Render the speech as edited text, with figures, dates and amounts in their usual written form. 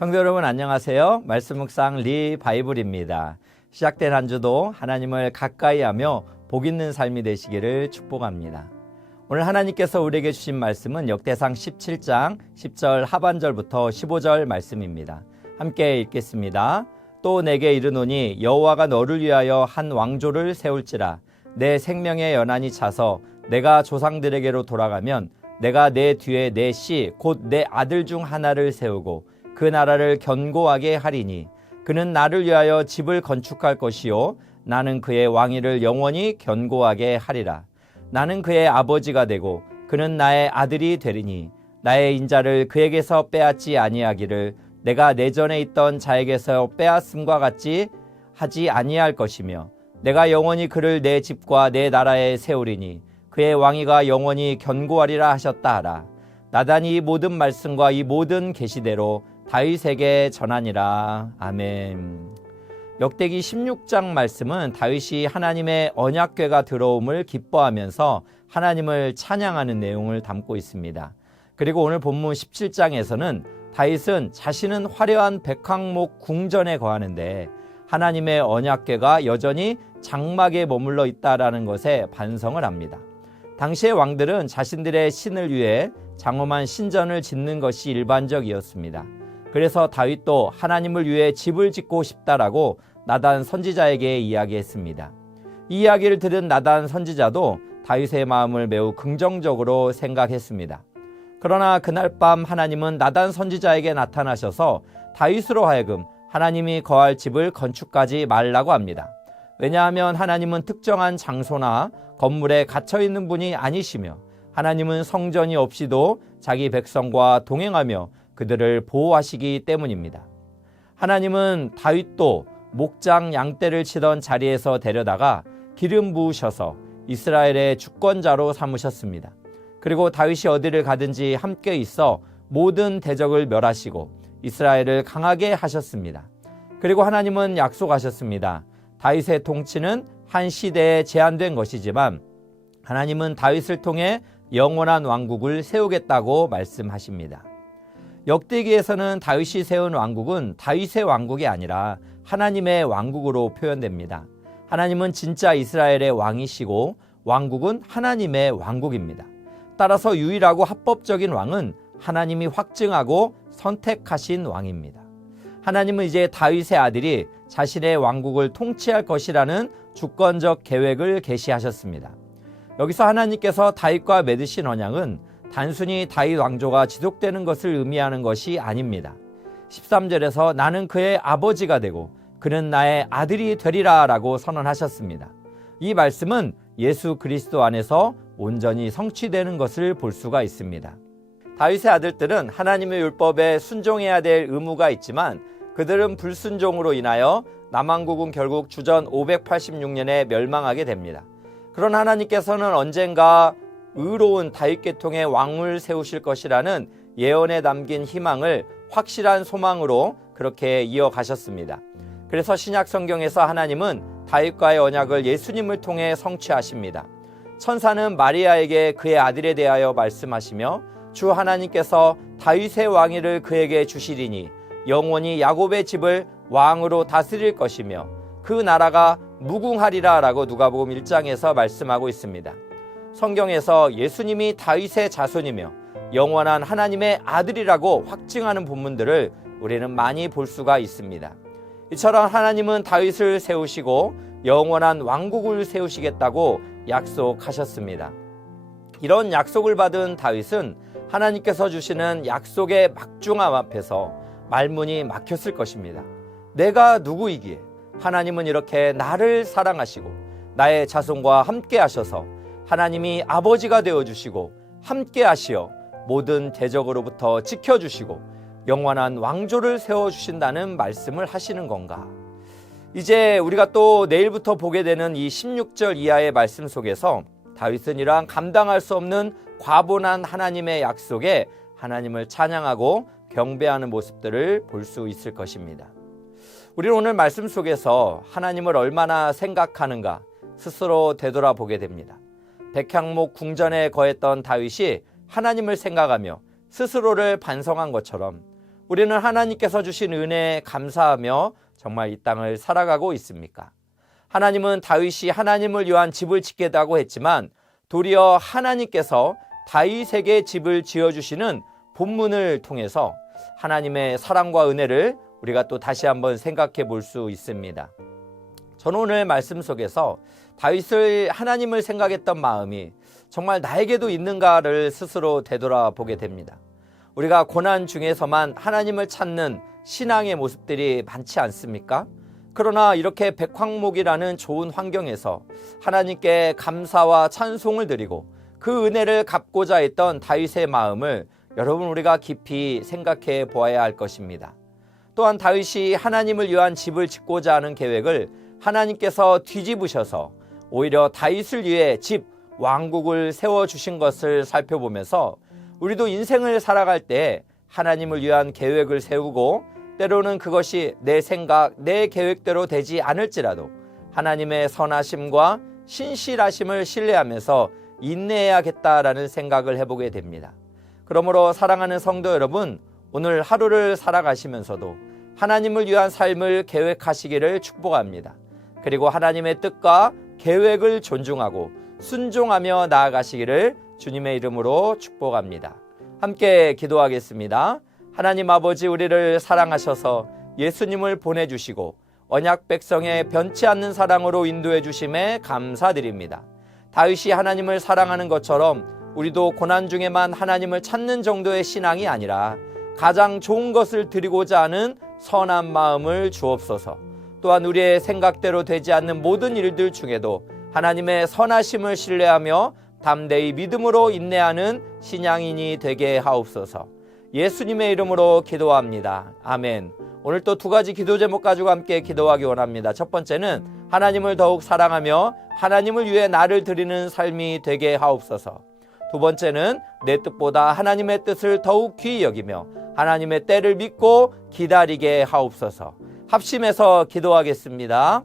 성도 여러분 안녕하세요. 말씀 묵상 리바이블입니다. 시작된 한 주도 하나님을 가까이 하며 복 있는 삶이 되시기를 축복합니다. 오늘 하나님께서 우리에게 주신 말씀은 역대상 17장 10절 하반절부터 15절 말씀입니다. 함께 읽겠습니다. 또 내게 이르노니 여호와가 너를 위하여 한 왕조를 세울지라. 내 생명의 연한이 차서 내가 조상들에게로 돌아가면 내가 내 뒤에 내 씨 곧 내 아들 중 하나를 세우고 그 나라를 견고하게 하리니 그는 나를 위하여 집을 건축할 것이요 나는 그의 왕위를 영원히 견고하게 하리라. 나는 그의 아버지가 되고 그는 나의 아들이 되리니 나의 인자를 그에게서 빼앗지 아니하기를 내가 내전에 있던 자에게서 빼앗음과 같이 하지 아니할 것이며 내가 영원히 그를 내 집과 내 나라에 세우리니 그의 왕위가 영원히 견고하리라 하셨다 하라. 나단이 이 모든 말씀과 이 모든 계시대로 다윗에게 전하니라. 아멘. 역대기 16장 말씀은 다윗이 하나님의 언약궤가 들어옴을 기뻐하면서 하나님을 찬양하는 내용을 담고 있습니다. 그리고 오늘 본문 17장에서는 다윗은 자신은 화려한 백항목 궁전에 거하는데 하나님의 언약궤가 여전히 장막에 머물러 있다라는 것에 반성을 합니다. 당시의 왕들은 자신들의 신을 위해 장엄한 신전을 짓는 것이 일반적이었습니다. 그래서 다윗도 하나님을 위해 집을 짓고 싶다라고 나단 선지자에게 이야기했습니다. 이 이야기를 들은 나단 선지자도 다윗의 마음을 매우 긍정적으로 생각했습니다. 그러나 그날 밤 하나님은 나단 선지자에게 나타나셔서 다윗으로 하여금 하나님이 거할 집을 건축하지 말라고 합니다. 왜냐하면 하나님은 특정한 장소나 건물에 갇혀 있는 분이 아니시며 하나님은 성전이 없이도 자기 백성과 동행하며 그들을 보호하시기 때문입니다. 하나님은 다윗도 목장 양떼를 치던 자리에서 데려다가 기름 부으셔서 이스라엘의 주권자로 삼으셨습니다. 그리고 다윗이 어디를 가든지 함께 있어 모든 대적을 멸하시고 이스라엘을 강하게 하셨습니다. 그리고 하나님은 약속하셨습니다. 다윗의 통치는 한 시대에 제한된 것이지만 하나님은 다윗을 통해 영원한 왕국을 세우겠다고 말씀하십니다. 역대기에서는 다윗이 세운 왕국은 다윗의 왕국이 아니라 하나님의 왕국으로 표현됩니다. 하나님은 진짜 이스라엘의 왕이시고 왕국은 하나님의 왕국입니다. 따라서 유일하고 합법적인 왕은 하나님이 확증하고 선택하신 왕입니다. 하나님은 이제 다윗의 아들이 자신의 왕국을 통치할 것이라는 주권적 계획을 계시하셨습니다. 여기서 하나님께서 다윗과 맺으신 언약은 단순히 다윗 왕조가 지속되는 것을 의미하는 것이 아닙니다. 13절에서 나는 그의 아버지가 되고 그는 나의 아들이 되리라 라고 선언하셨습니다. 이 말씀은 예수 그리스도 안에서 온전히 성취되는 것을 볼 수가 있습니다. 다윗의 아들들은 하나님의 율법에 순종해야 될 의무가 있지만 그들은 불순종으로 인하여 남왕국은 결국 주전 586년에 멸망하게 됩니다. 그런 하나님께서는 언젠가 의로운 다윗 계통의 왕을 세우실 것이라는 예언에 담긴 희망을 확실한 소망으로 그렇게 이어가셨습니다. 그래서 신약 성경에서 하나님은 다윗과의 언약을 예수님을 통해 성취하십니다. 천사는 마리아에게 그의 아들에 대하여 말씀하시며 주 하나님께서 다윗의 왕위를 그에게 주시리니 영원히 야곱의 집을 왕으로 다스릴 것이며 그 나라가 무궁하리라 라고 누가복음 1장에서 말씀하고 있습니다. 성경에서 예수님이 다윗의 자손이며 영원한 하나님의 아들이라고 확증하는 본문들을 우리는 많이 볼 수가 있습니다. 이처럼 하나님은 다윗을 세우시고 영원한 왕국을 세우시겠다고 약속하셨습니다. 이런 약속을 받은 다윗은 하나님께서 주시는 약속의 막중함 앞에서 말문이 막혔을 것입니다. 내가 누구이기에 하나님은 이렇게 나를 사랑하시고 나의 자손과 함께 하셔서 하나님이 아버지가 되어주시고 함께 하시어 모든 대적으로부터 지켜주시고 영원한 왕조를 세워주신다는 말씀을 하시는 건가? 이제 우리가 또 내일부터 보게 되는 이 16절 이하의 말씀 속에서 다윗은 이러한 감당할 수 없는 과분한 하나님의 약속에 하나님을 찬양하고 경배하는 모습들을 볼 수 있을 것입니다. 우리는 오늘 말씀 속에서 하나님을 얼마나 생각하는가 스스로 되돌아보게 됩니다. 백향목 궁전에 거했던 다윗이 하나님을 생각하며 스스로를 반성한 것처럼 우리는 하나님께서 주신 은혜에 감사하며 정말 이 땅을 살아가고 있습니까? 하나님은 다윗이 하나님을 위한 집을 짓겠다고 했지만 도리어 하나님께서 다윗에게 집을 지어주시는 본문을 통해서 하나님의 사랑과 은혜를 우리가 또 다시 한번 생각해 볼 수 있습니다. 저는 오늘 말씀 속에서 다윗을 하나님을 생각했던 마음이 정말 나에게도 있는가를 스스로 되돌아보게 됩니다. 우리가 고난 중에서만 하나님을 찾는 신앙의 모습들이 많지 않습니까? 그러나 이렇게 백황목이라는 좋은 환경에서 하나님께 감사와 찬송을 드리고 그 은혜를 갚고자 했던 다윗의 마음을 여러분 우리가 깊이 생각해 보아야 할 것입니다. 또한 다윗이 하나님을 위한 집을 짓고자 하는 계획을 하나님께서 뒤집으셔서 오히려 다윗을 위해 집, 왕국을 세워주신 것을 살펴보면서 우리도 인생을 살아갈 때 하나님을 위한 계획을 세우고 때로는 그것이 내 생각, 내 계획대로 되지 않을지라도 하나님의 선하심과 신실하심을 신뢰하면서 인내해야겠다라는 생각을 해보게 됩니다. 그러므로 사랑하는 성도 여러분, 오늘 하루를 살아가시면서도 하나님을 위한 삶을 계획하시기를 축복합니다. 그리고 하나님의 뜻과 계획을 존중하고 순종하며 나아가시기를 주님의 이름으로 축복합니다. 함께 기도하겠습니다. 하나님 아버지, 우리를 사랑하셔서 예수님을 보내주시고 언약 백성의 변치 않는 사랑으로 인도해 주심에 감사드립니다. 다윗이 하나님을 사랑하는 것처럼 우리도 고난 중에만 하나님을 찾는 정도의 신앙이 아니라 가장 좋은 것을 드리고자 하는 선한 마음을 주옵소서. 또한 우리의 생각대로 되지 않는 모든 일들 중에도 하나님의 선하심을 신뢰하며 담대히 믿음으로 인내하는 신앙인이 되게 하옵소서. 예수님의 이름으로 기도합니다. 아멘. 오늘 또 두 가지 기도 제목 가지고 함께 기도하기 원합니다. 첫 번째는 하나님을 더욱 사랑하며 하나님을 위해 나를 드리는 삶이 되게 하옵소서. 두 번째는 내 뜻보다 하나님의 뜻을 더욱 귀히 여기며 하나님의 때를 믿고 기다리게 하옵소서. 합심해서 기도하겠습니다.